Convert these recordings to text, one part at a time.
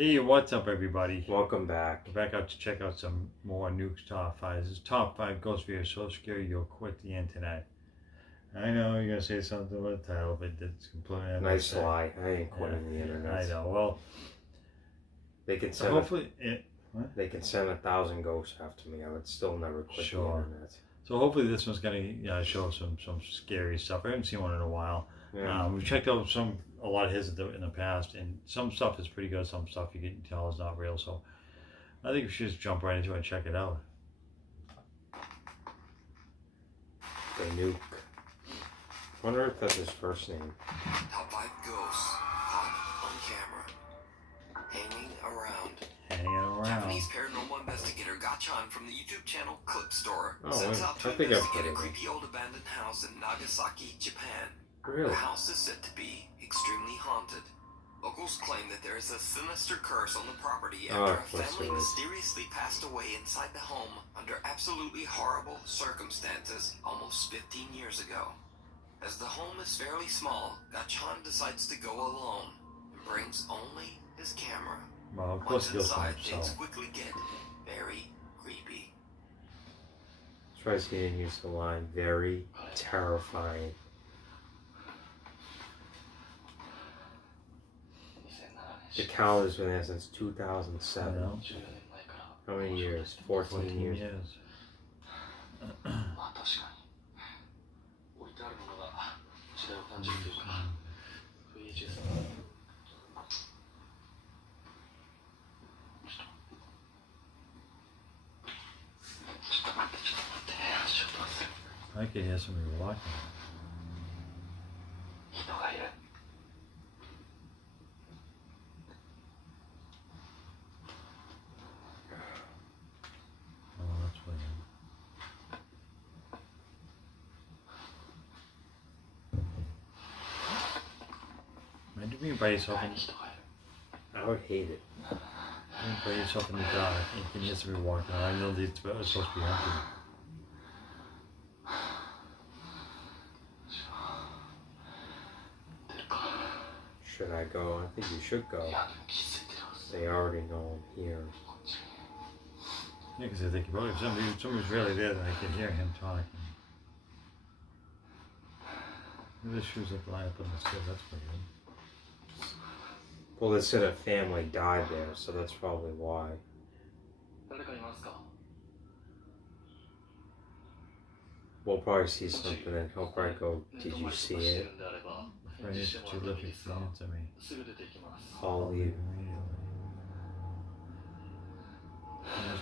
Hey, what's up, everybody? Welcome back. We're back out to check out some more Nukes top 5. This is top 5 ghost videos so scary you'll quit the internet. I know you're gonna say something about the title, but it's completely nice lie. I ain't quitting the internet. I know. Well, they can send hopefully they can send 1,000 ghosts after me. I would still never quit the internet. So hopefully this one's gonna show some scary stuff. I haven't seen one in a while. Yeah. We've checked out a lot of his in the past, and some stuff is pretty good. Some stuff you can tell is not real. So I think we should just jump right into it and check it out. The Nuke. Wonder if that's his first name. Top 5 ghosts caught on camera. Hanging around. Japanese paranormal investigator Gachan from the YouTube channel Clip Store sets out to investigate a creepy old abandoned house in Nagasaki, Japan. Really? The house is said to be extremely haunted. Locals claim that there is a sinister curse on the property after a family mysteriously passed away inside the home under absolutely horrible circumstances almost 15 years ago. As the home is fairly small, Gachan decides to go alone and brings only his camera. Well, of course Once inside, things quickly get very creepy. Tries getting used to the line, very terrifying. The count has been there since 2007. How many years? 14 years. I could hear somebody walking. Imagine being by yourself I would hate it. Being by yourself in the dark and you can hear somebody walking around. I know it's supposed to be empty. Should I go? I think you should go. They already know I'm here. Yeah, because I think about it, if somebody's really there, then I can hear him talking. Maybe the shoes look lined up on the stairs, that's pretty good. Well, they said a family died there, so that's probably why. We'll probably see something and he'll probably go, did you see it? Right, it's too living to answer me. I'll leave.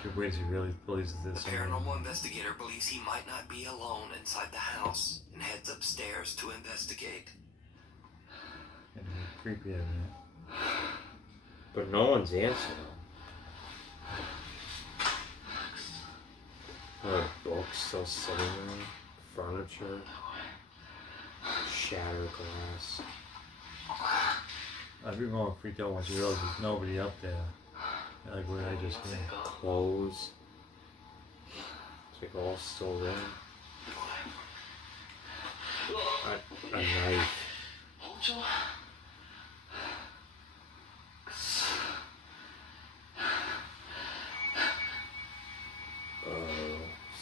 He really believes this. The paranormal investigator believes he might not be alone inside the house and heads upstairs to investigate. It's creepy, isn't it? But no one's answering. Books still sitting there, furniture, shattered glass. I'd be more freaked out once you realize there's nobody up there. Like what I just did. Clothes. It's like all still there. A knife.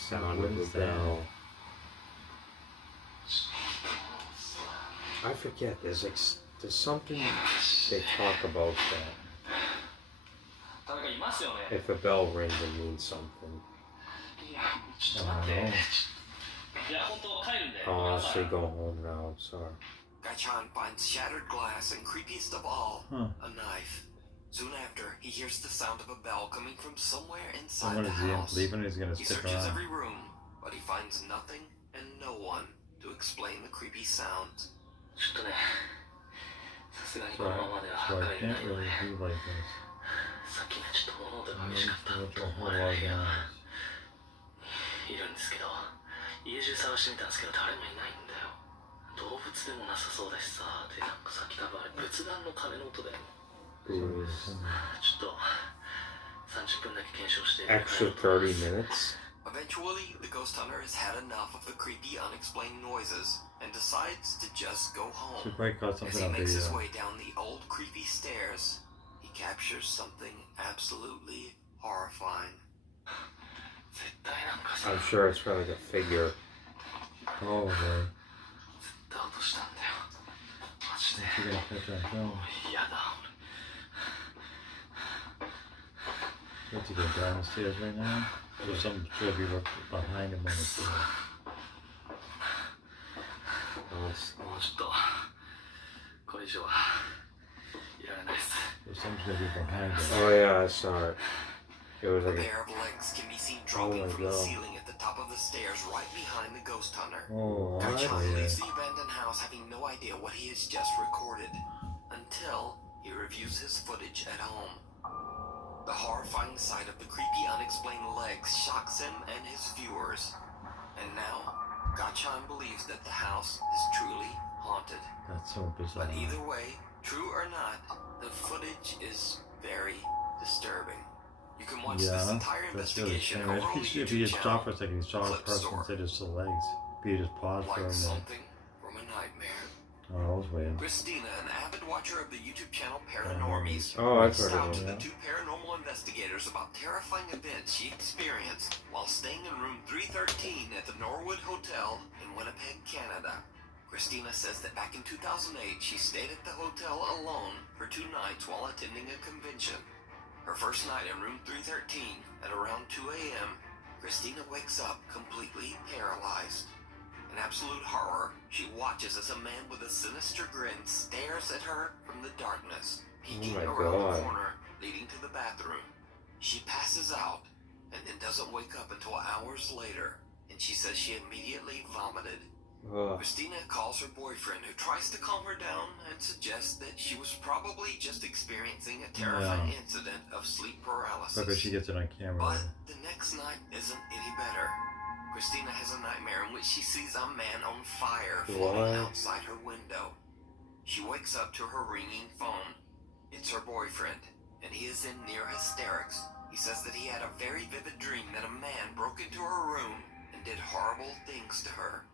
Sound of the bell. I forget, there's something they talk about that. If a bell rings, it means something. I'll honestly go home now, I'm sorry. Gachan finds shattered glass and, creepiest of all, a knife. Soon after, he hears the sound of a bell coming from somewhere inside the house. He searches every room, but he finds nothing and no one to explain the creepy sounds. So I can't really do like this. I need to go a whole lot of guys. Extra 30 minutes? Eventually, the ghost hunter has had enough of the creepy, unexplained noises and decides to just go home. As he makes his way down the old, creepy stairs, he captures something absolutely horrifying. I'm sure it's probably like a figure. Probably. If you're gonna catch on film. You have to go down the stairs right now. There's some should be behind him on the stairs. There's something's gonna be behind him. Oh yeah, I saw it. It was A like pair of legs can be seen dropping from the ceiling at the top of the stairs right behind the ghost hunter. Oh, Gachan leaves the abandoned house having no idea what he has just recorded until he reviews his footage at home. The horrifying sight of the creepy unexplained legs shocks him and his viewers. And now, Gachan believes that the house is truly haunted. That's so bizarre. But either way, true or not, the footage is very disturbing. You can watch this entire that's really investigation scary. over on the If you YouTube just stop channel. for a second, you saw a person instead of just the legs. If you just pause for a Like minute. something from a nightmare. Oh, I was waiting. Christina, an avid watcher of the YouTube channel Paranormies, Oh, I've reached heard out of to it. the two paranormal investigators about terrifying events she experienced while staying in room 313 at the Norwood Hotel in Winnipeg, Canada. Christina says that back in 2008, she stayed at the hotel alone for 2 nights while attending a convention. Her first night in room 313 at around 2 a.m., Christina wakes up completely paralyzed. In absolute horror, she watches as a man with a sinister grin stares at her from the darkness, peeking my around God. the corner leading to the bathroom. She passes out and then doesn't wake up until hours later, and she says she immediately vomited. Ugh. Christina calls her boyfriend, who tries to calm her down and suggests that she was probably just experiencing a terrifying incident of sleep paralysis. I bet she gets it on camera. But the next night isn't any better. Christina has a nightmare in which she sees a man on fire floating outside her window. She wakes up to her ringing phone. It's her boyfriend, and he is in near hysterics. He says that he had a very vivid dream that a man broke into her room and did horrible things to her.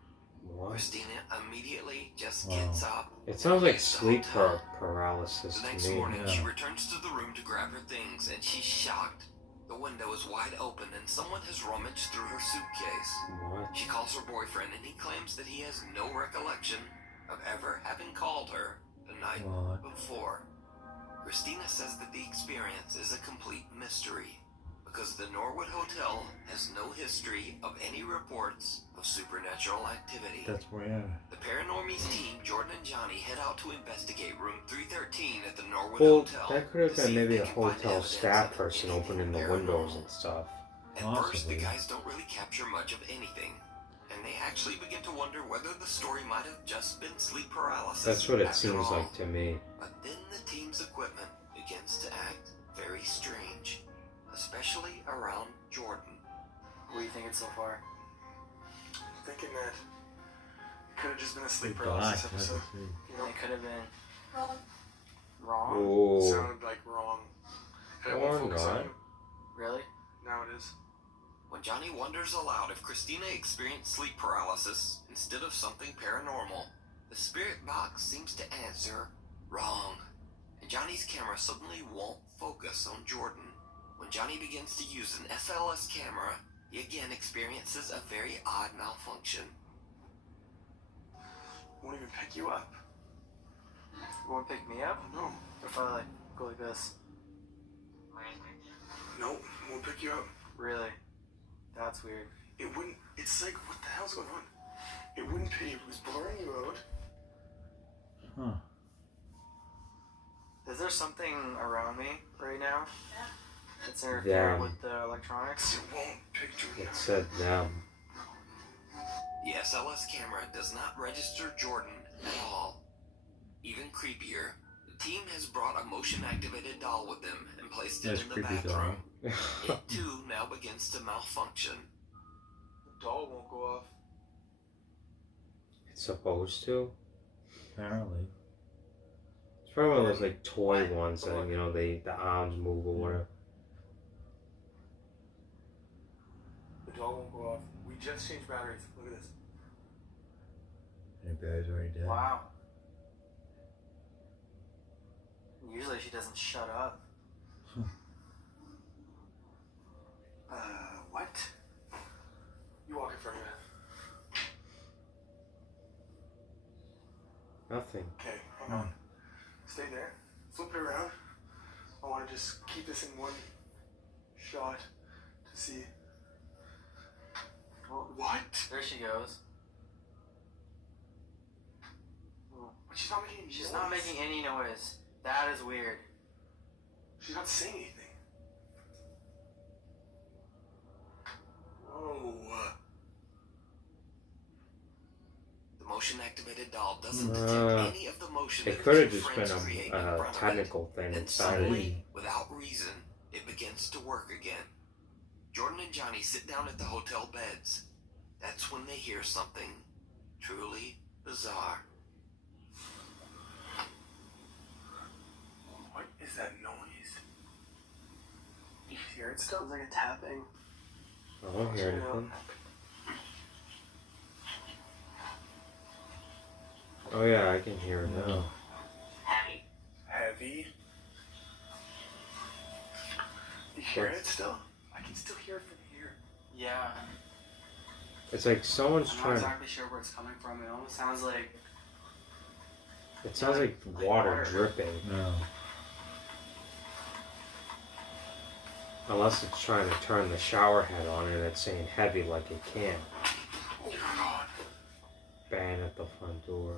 What? Christina immediately just gets up. It sounds like leaves the sleep hotel. paralysis The to next me. morning, she returns to the room to grab her things, and she's shocked. The window is wide open, and someone has rummaged through her suitcase. What? She calls her boyfriend, and he claims that he has no recollection of ever having called her the night before. Christina says that the experience is a complete mystery, because the Norwood Hotel has no history of any reports of supernatural activity. That's where. The Paranormies team, Jordan and Johnny, head out to investigate room 313 at the Norwood Well, Hotel. that could have to been see if maybe they a can find hotel evidence staff of person anything opening the paranormal. windows and stuff. At first, the Possibly. guys don't really capture much of anything, and they actually begin to wonder whether the story might have just been sleep paralysis. That's what it after seems all. like to me. But then the team's equipment begins to act very strange, especially around Jordan. What are you thinking so far? Thinking that it could have just been a sleep Black. paralysis That's episode. the thing. You know, It could have been wrong. Oh, sounded like wrong. I Or won't focus on not. you. Really? Now it is. When Johnny wonders aloud if Christina experienced sleep paralysis instead of something paranormal, the spirit box seems to answer wrong, and Johnny's camera suddenly won't focus on Jordan. When Johnny begins to use an SLS camera, he again experiences a very odd malfunction. Won't even pick you up. You won't pick me up? No. If I like go like this? Nope. Won't pick you up. Really? That's weird. It wouldn't. It's like, what the hell's going on? It wouldn't pay. It was blurring you out. Huh. Is there something around me right now that's interfering Yeah. with the electronics? It won't pick Jordan it up. said them. The SLS camera does not register Jordan at all. Even creepier, the team has brought a motion-activated doll with them and placed it That's in the creepy bathroom. doll. It too now begins to malfunction. The doll won't go off. It's supposed to. Apparently. It's probably one of those like toy ones that the arms move or whatever. The doll won't go off. We just changed batteries. Look at this. Maybe I was already dead. Wow. Usually she doesn't shut up. Nothing. Okay, hang on. Stay there. Flip it around. I want to just keep this in one shot to see. What? There she goes. But she's not making any She's noise. not making any noise. That is weird. She's not saying anything. Whoa. The motion-activated doll doesn't detect any of the motion It that could the have two just friends been create in a front of technical it. thing And inside of suddenly, it. without reason, it begins to work again. Jordan and Johnny sit down at the hotel beds. That's when they hear something truly bizarre. What is that noise? You hear it still? Sounds like a tapping. I don't hear anything. Oh yeah, I can hear it now. Heavy. You hear it still? I can still hear it from here. Yeah. It's like someone's I'm not trying. exactly sure where it's coming from. It almost sounds like. It sounds like water dripping. No. Unless it's trying to turn the shower head on and it's saying heavy like it can. Oh my god. Bang at the front door.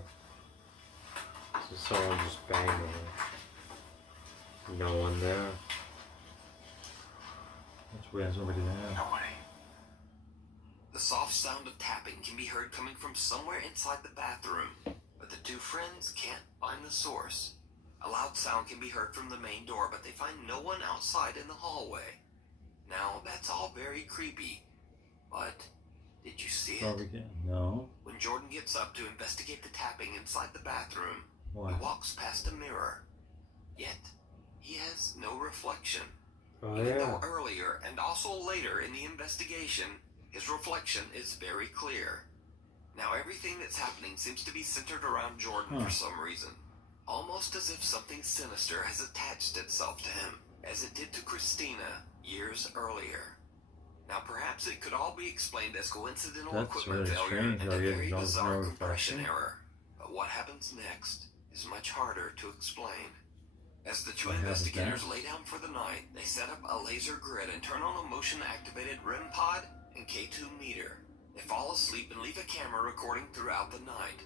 So someone just banged on it. No one there. That's weird. There's nobody there. Nobody. The soft sound of tapping can be heard coming from somewhere inside the bathroom, but the two friends can't find the source. A loud sound can be heard from the main door, but they find no one outside in the hallway. Now, that's all very creepy, but did you see it? Probably can. No. When Jordan gets up to investigate the tapping inside the bathroom, Why? he walks past a mirror. Yet, he has no reflection. Oh Even yeah. though earlier and also later in the investigation, his reflection is very clear. Now everything that's happening seems to be centered around Jordan for some reason. Almost as if something sinister has attached itself to him, as it did to Christina years earlier. Now perhaps it could all be explained as coincidental That's equipment really failure strange, and though, a you very don't bizarre know compression reflection. error. But what happens next is much harder to explain. As the two What happens investigators next? lay down for the night, they set up a laser grid and turn on a motion-activated REM pod and K2 meter. They fall asleep and leave a camera recording throughout the night.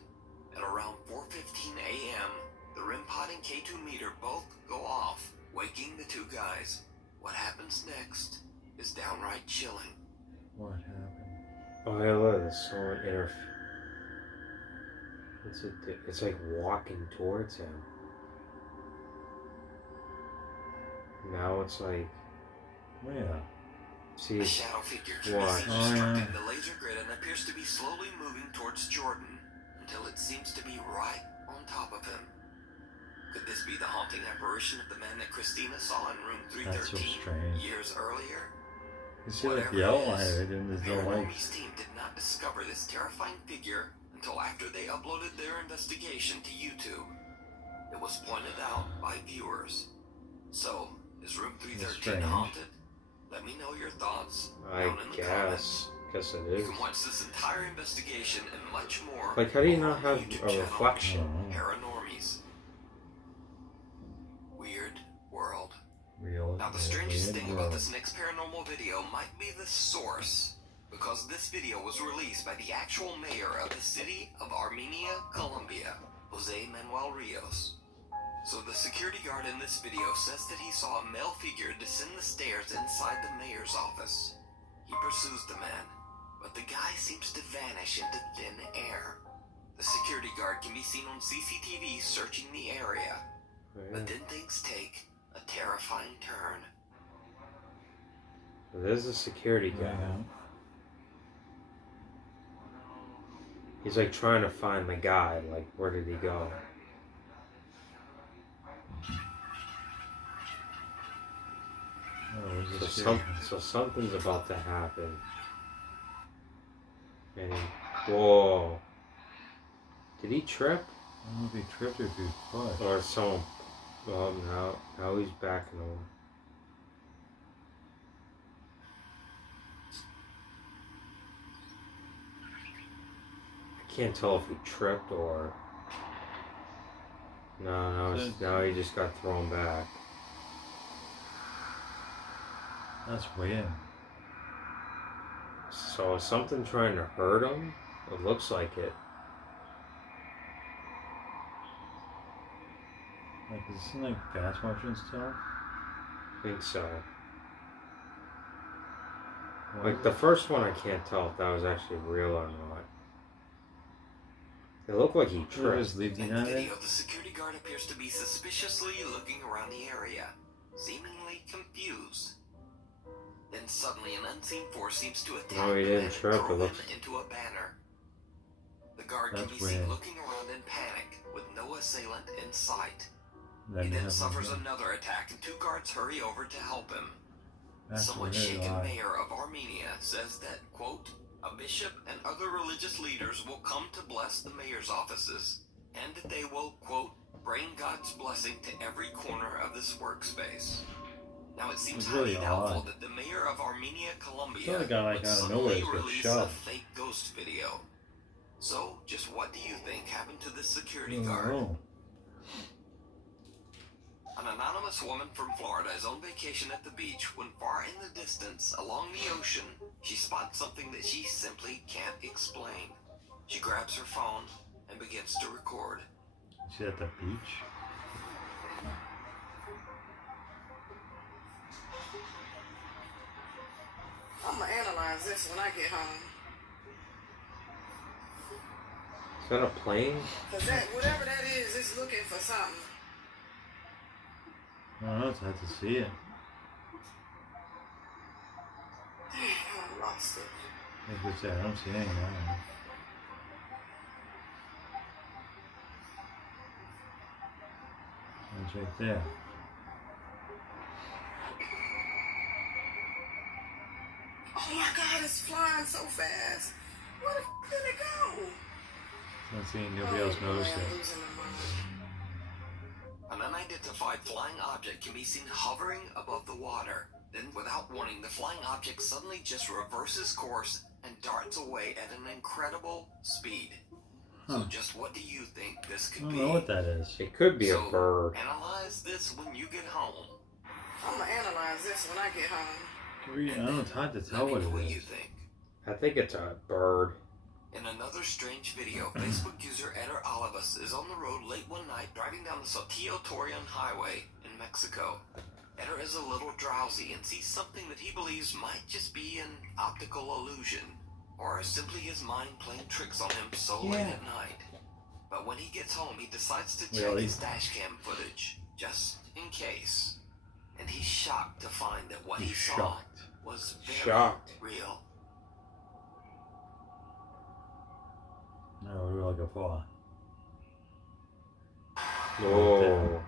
At around 4:15 a.m., the REM pod and K2 meter both go off, waking the two guys. What happens next is downright chilling. What happened? Oh yeah, look, there's someone it's like walking towards him. Now it's like, Where? see, A shadow figure can What? be seen obstructing the laser grid and appears to be slowly moving towards Jordan until it seems to be right on top of him. Could this be the haunting apparition of the man that Christina saw in room That's so 313 strange. years earlier? You see like Whatever the it outline is, of it and the there's no Paranormal's lights. team did not discover this terrifying figure until after they uploaded their investigation to YouTube. It was pointed out by viewers. So, is room 313 strange. haunted? Let me know your thoughts I down in the comments. guess it You is. can watch this entire investigation and much more. Like, how do you over not on have the YouTube a channel, reflection? Paranormies. Weird world. Real. Now the strangest weird thing about world. this next paranormal video might be the source, because this video was released by the actual mayor of the city of Armenia, Colombia, Jose Manuel Rios. So the security guard in this video says that he saw a male figure descend the stairs inside the mayor's office. He pursues the man, but the guy seems to vanish into thin air. The security guard can be seen on CCTV searching the area, but then things take a terrifying turn. There's a security guy. Yeah. He's like trying to find the guy. Like, where did he go? Oh, is So, this something's about to happen. And whoa. Did he trip? I don't know if he tripped or if he pushed. Or someone... Well, now he's backing home. I can't tell if he tripped or Now he just got thrown back. That's weird. So is something trying to hurt him? It looks like it. Like, is this like fast motion stuff? I think so. What Like is the it? first one, I can't tell if that was actually real or not. It looked like he What tripped. is leaping In the at it? video, the security guard appears to be suspiciously looking around the area, seemingly confused. Then suddenly an unseen force seems to attack No, he him didn't and trip, throw it looks- him into a banner. The guard can That's be seen weird. looking around in panic, with no assailant in sight. Then He they then have suffers one. another attack, and 2 guards hurry over to help him. That's Somewhat weird. shaken Why? mayor of Armenia says that, quote, a bishop and other religious leaders will come to bless the mayor's offices, and that they will, quote, bring God's blessing to every corner of this workspace. Now it seems It's really highly doubtful odd. that the mayor of Armenia, Colombia, It's like a guy, like, would out of suddenly nowhere just gets release a shoved. fake ghost video. So, just what do you think happened to this security I don't guard? know. An anonymous woman from Florida is on vacation at the beach when far in the distance, along the ocean, she spots something that she simply can't explain. She grabs her phone and begins to record. Is she at the beach? I'm gonna analyze this when I get home. Is that a plane? Cause that, whatever that is, it's looking for something. I don't know. It's hard to see it. I lost it. Like I said, I don't see anything. I don't know. It's right there. Oh my God, it's flying so fast. Where the f did it go? I don't see nobody else noticed I'm it. losing my mind. An unidentified flying object can be seen hovering above the water. Then, without warning, the flying object suddenly just reverses course and darts away at an incredible speed. So, just what do you think this I could don't be? know what that is. It could be So, a bird. analyze this when you get home. I'm gonna analyze this when I get home. I don't know. It's hard to tell Let me what know what it you is. think. I think it's a bird. In another strange video, Facebook user Eder Olivas is on the road late one night driving down the Saltillo Torreon Highway in Mexico. Eder is a little drowsy and sees something that he believes might just be an optical illusion, or simply his mind playing tricks on him so late at night. But when he gets home, he decides to check Really? his dashcam footage, just in case. And he's shocked to find that what he He's saw shocked. was very Shocked. real. No, what are we looking for? Oh.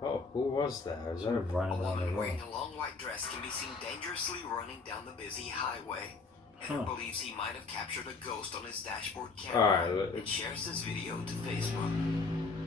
Oh, who was that? Is that They're a... A running down the woman road. wearing a long white dress can be seen dangerously running down the busy highway. Eder believes he might have captured a ghost on his dashboard camera Alright, and shares this video to Facebook.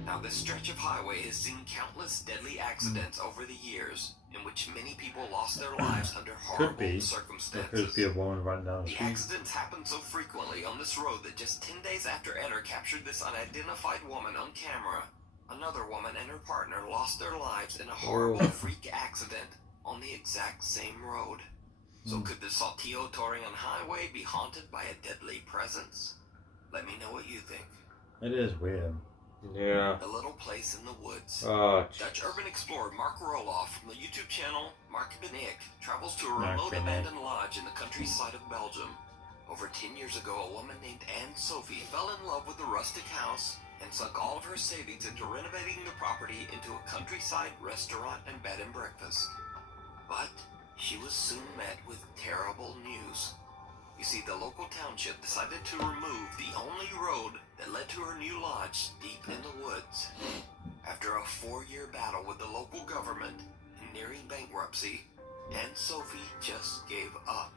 Now, this stretch of highway has seen countless deadly accidents over the years, in which many people lost their lives under Could be. horrible There could circumstances. be a woman running down the The street. accidents happen so frequently on this road that just 10 days after Eder captured this unidentified woman on camera, another woman and her partner lost their lives in a horrible freak accident on the exact same road. So could the Saltillo Torreon Highway be haunted by a deadly presence? Let me know what you think. It is weird. Yeah. The Little Place in the Woods. Oh, Dutch urban explorer Mark Roloff from the YouTube channel Mark Benek travels to a Mark remote Benek. abandoned lodge in the countryside of Belgium. Over 10 years ago, a woman named Anne Sophie fell in love with the rustic house and sunk all of her savings into renovating the property into a countryside restaurant and bed and breakfast. But she was soon met with terrible news. You see, the local township decided to remove the only road that led to her new lodge deep in the woods. After a 4-year battle with the local government and nearing bankruptcy, Aunt Sophie just gave up.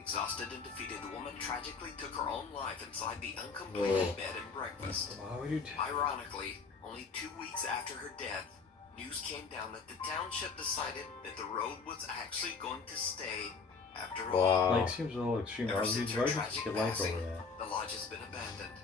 Exhausted and defeated, the woman tragically took her own life inside the uncompleted bed and breakfast. Why would you Ironically, only 2 weeks after her death, news came down that the township decided that the road was actually going to stay after all. wow. Like, seems a little extreme. Ever Why would you since her just tragic get life passing, over that? the lodge has been abandoned.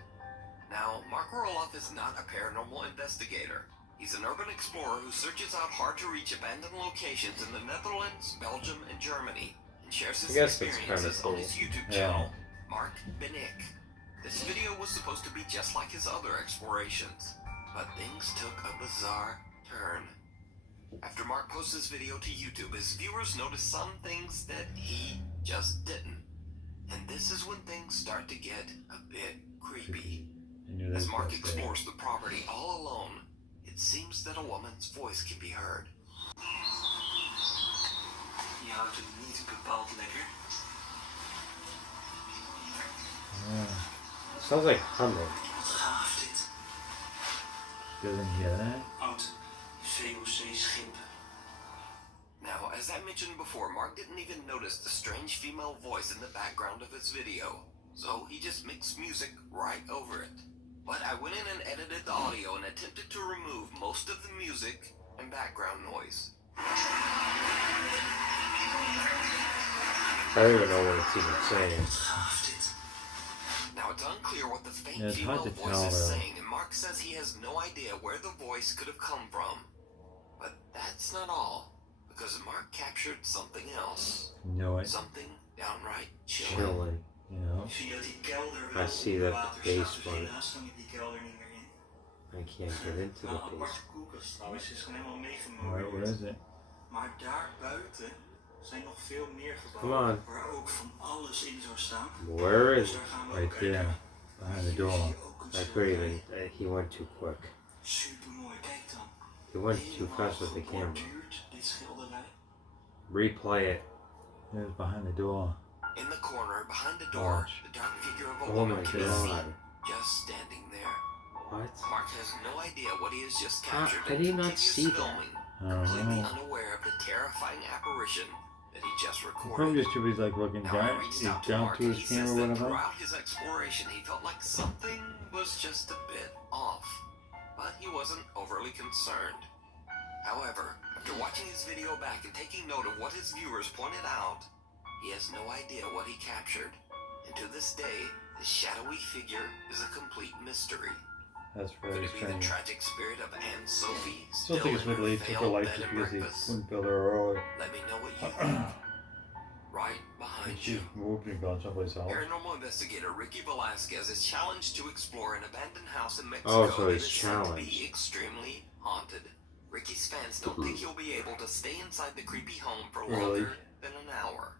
Now, Mark Roloff is not a paranormal investigator. He's an urban explorer who searches out hard-to-reach abandoned locations in the Netherlands, Belgium, and Germany, and shares his experiences on his YouTube channel, Mark Benick. This video was supposed to be just like his other explorations, but things took a bizarre turn. After Mark posts this video to YouTube, his viewers notice some things that he just didn't. And this is when things start to get a bit creepy. As Mark explores the property all alone, it seems that a woman's voice can be heard. Je houdt hem niet bepaald lekker. Sounds like humming. Wat gaaf dit. Doesn't hear that? Oud VOC-schip. Now, as I mentioned before, Mark didn't even notice the strange female voice in the background of his video, so he just mixed music right over it. But I went in and edited the audio and attempted to remove most of the music and background noise. I don't even know what it's even saying. Now, it's unclear what the faint Yeah, it's female hard to voice tell, is though. saying, and Mark says he has no idea where the voice could have come from. But that's not all, because Mark captured something else. Know it. Something downright chilling. Chilling. You know? Zie dat die kelder I wel see onder that water the staat, base dus one. helaas kan je die kelder niet meer in. I can't get into the Nou, base. aparte koelkast trouwens is gewoon helemaal Alright, meegemobileerd. where is it? Maar daar buiten zijn nog veel meer Come gebouwen on. waar ook van alles in zou staan. Where Dus is it? daar gaan we Right ook there. kijken. Behind the Hier zie door. je ook een I schilderij. couldn't even. He went too quick. Super mooi, kijk dan. He went too fast with the camera. Geborduurd, dit schilderij. Replay it. It was behind the door. In the corner, behind the door, Watch. the dark figure of a Oh woman my can be god. seen, just standing there. What? Mark has no idea what he has just How captured did and he not continues see that? filming, I don't completely know. unaware of the terrifying apparition that he just Probably recorded. just be like looking Now, I down, reached out to down Mark to and his he says camera, that whatever. throughout his exploration he felt like something was just a bit off, but he wasn't overly concerned. However, after watching his video back and taking note of what his viewers pointed out, he has no idea what he captured, and to this day, the shadowy figure is a complete mystery. That's Could very it be the strange. tragic spirit of Anne Sophie I still still think it's in her Middle East took her failed life bed just and because they breakfast? wouldn't build her early. Let me know what you think. Right behind She's you. moved and gone someplace else. Paranormal investigator Ricky Velasquez is challenged to explore an abandoned house in Mexico Oh, so that he's is said to challenged. be extremely haunted. Ricky's fans don't think he'll be able to stay inside the creepy home for Really? longer than an hour.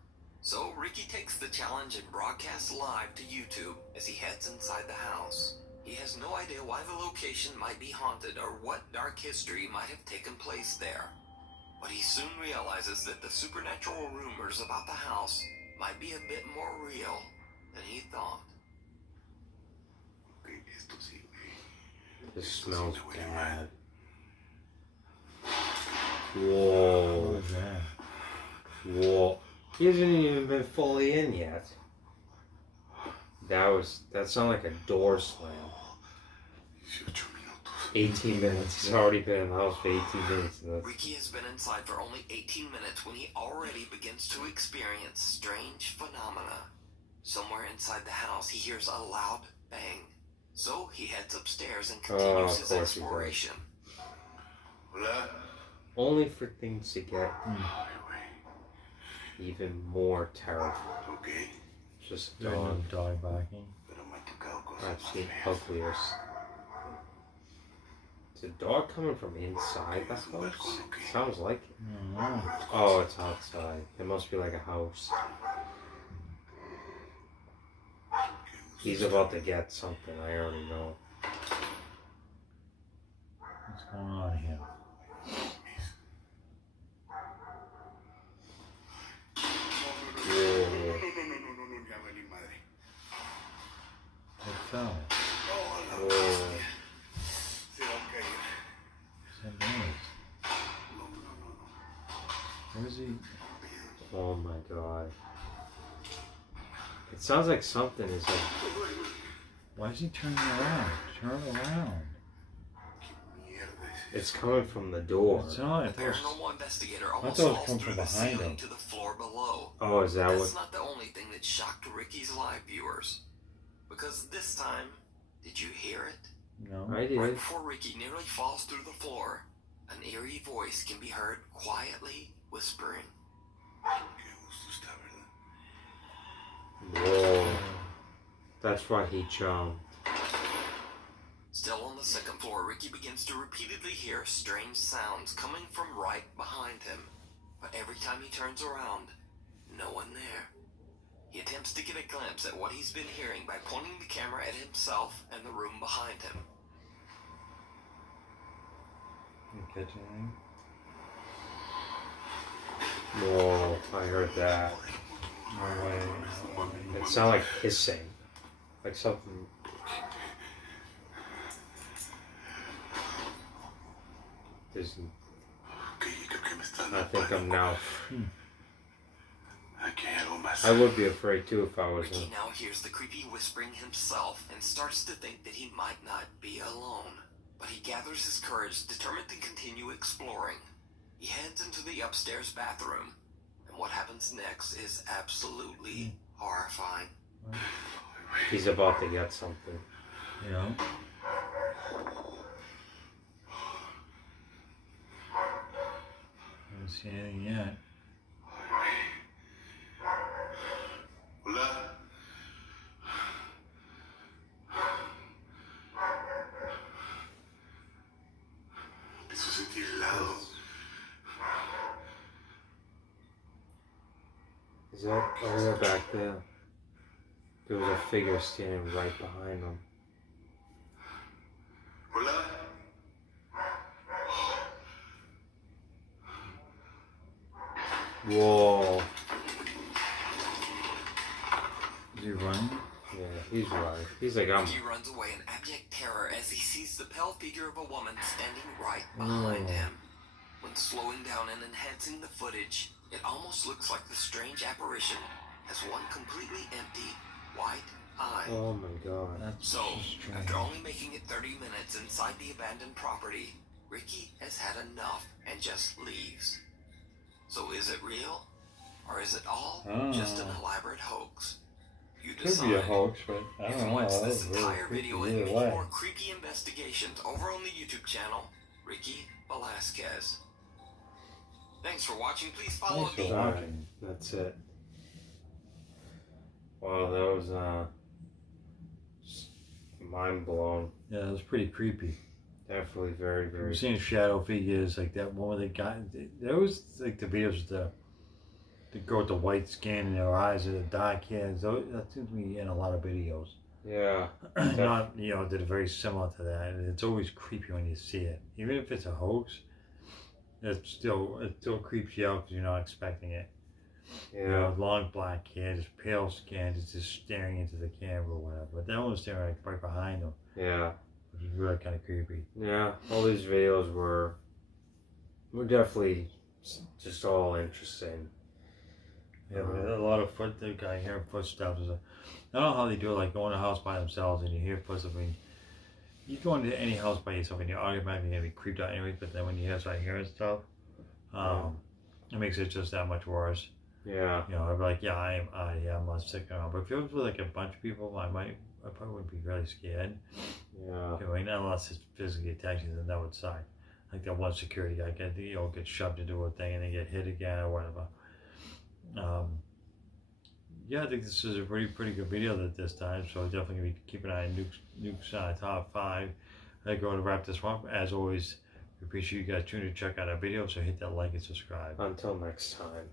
So Ricky takes the challenge and broadcasts live to YouTube as he heads inside the house. He has no idea why the location might be haunted or what dark history might have taken place there. But he soon realizes that the supernatural rumors about the house might be a bit more real than he thought. This smells bad. What Whoa. was that? Whoa. He hasn't even been fully in yet. That sounded like a door slam. 18 minutes. He's already been in the house for 18 minutes. And that's, Ricky has been inside for only 18 minutes when he already begins to experience strange phenomena. Somewhere inside the house, he hears a loud bang. So he heads upstairs and of continues his course he does. exploration. only for things to get even more terrifying. Just a dog. Dog barking. I've seen uglier. Is a dog coming from inside the house? Sounds like it. Oh, it's outside. It must be like a house. He's about to get something, I already know. What's going on here? Whoa. It fell. Whoa. Same noise. Where is he? Oh my god. It sounds like something is like... Why is he turning around? Turn around. It's coming from the door. It's not. The paranormal investigator almost thought it falls come through from the behind ceiling him. to the floor below. Oh, is that That's what... not the only thing that shocked Ricky's live viewers. Because this time, Did you hear it? No. I Right did. before Ricky nearly falls through the floor, an eerie voice can be heard quietly whispering. Qué gusto está, ¿verdad? Whoa. That's why he jumped. Still on the second floor, Ricky begins to repeatedly hear strange sounds coming from right behind him. But every time he turns around, no one there. He attempts to get a glimpse at what he's been hearing by pointing the camera at himself and the room behind him. You catch anything? Whoa, I heard that. No way. It sounded like hissing. Like something. There's, Ok, creo que me está I think I'm now. Aquí hay algo más. I would be afraid too if I was. Ricky now hears the creepy whispering himself and starts to think that he might not be alone. But he gathers his courage, determined to continue exploring. He heads into the upstairs bathroom, and what happens next is absolutely horrifying. He's about to get something. You know? I don't see anything yet. Hola. Empiezo a sentir helado. Is that over there back there? There was a figure standing right behind him. Hola. Whoa. Is he running? Yeah, he's right. He's like, I'm. Ricky runs away in abject terror as he sees the pale figure of a woman standing right behind him. When slowing down and enhancing the footage, it almost looks like the strange apparition has one completely empty, white eye. Oh my god. That's So, strange. after only making it 30 minutes inside the abandoned property, Ricky has had enough and just leaves. So is it real? Or is it all just an elaborate hoax? You Could decide. be a hoax, but I You don't can know. watch That this was really entire creepy video and either many way. more creepy investigations over on the YouTube channel, Ricky Velasquez. Thanks for watching. Please follow Thanks for the... watching. That's it. Wow, that was mind blown. Yeah, it was pretty creepy. Definitely very, We've very. seen shadow figures like that one that got. There was like the videos with the girl with the white skin and their eyes and the dark hair. That seems to be in a lot of videos. Yeah. Not that are very similar to that. And it's always creepy when you see it, even if it's a hoax. It still creeps you out because you're not expecting it. Yeah. You know, long black hair, just pale skin, just staring into the camera or whatever. But that one was staring right behind him, Yeah. which was really kind of creepy. Yeah. All these videos were definitely just all interesting. Yeah, but a lot of I hear footsteps. I don't know how they do it, like going to a house by themselves and you hear footsteps. I mean, you go into any house by yourself and you're automatically going to be creeped out anyway, but then when you start hearing stuff, it makes it just that much worse. Yeah. You know, I'd be like, yeah, I'm not sick around. But if it was with like a bunch of people, I probably would be really scared. Yeah. I mean, unless it's physically attacking you, then that would suck. Like that one security guy get shoved into a thing and then get hit again or whatever. Yeah, I think this is a pretty good video this time, so definitely gonna be keeping an eye on Nukes top 5. I think we're gonna wrap this one up. As always, we appreciate you guys tuning in to check out our video, so hit that like and subscribe. Until next time.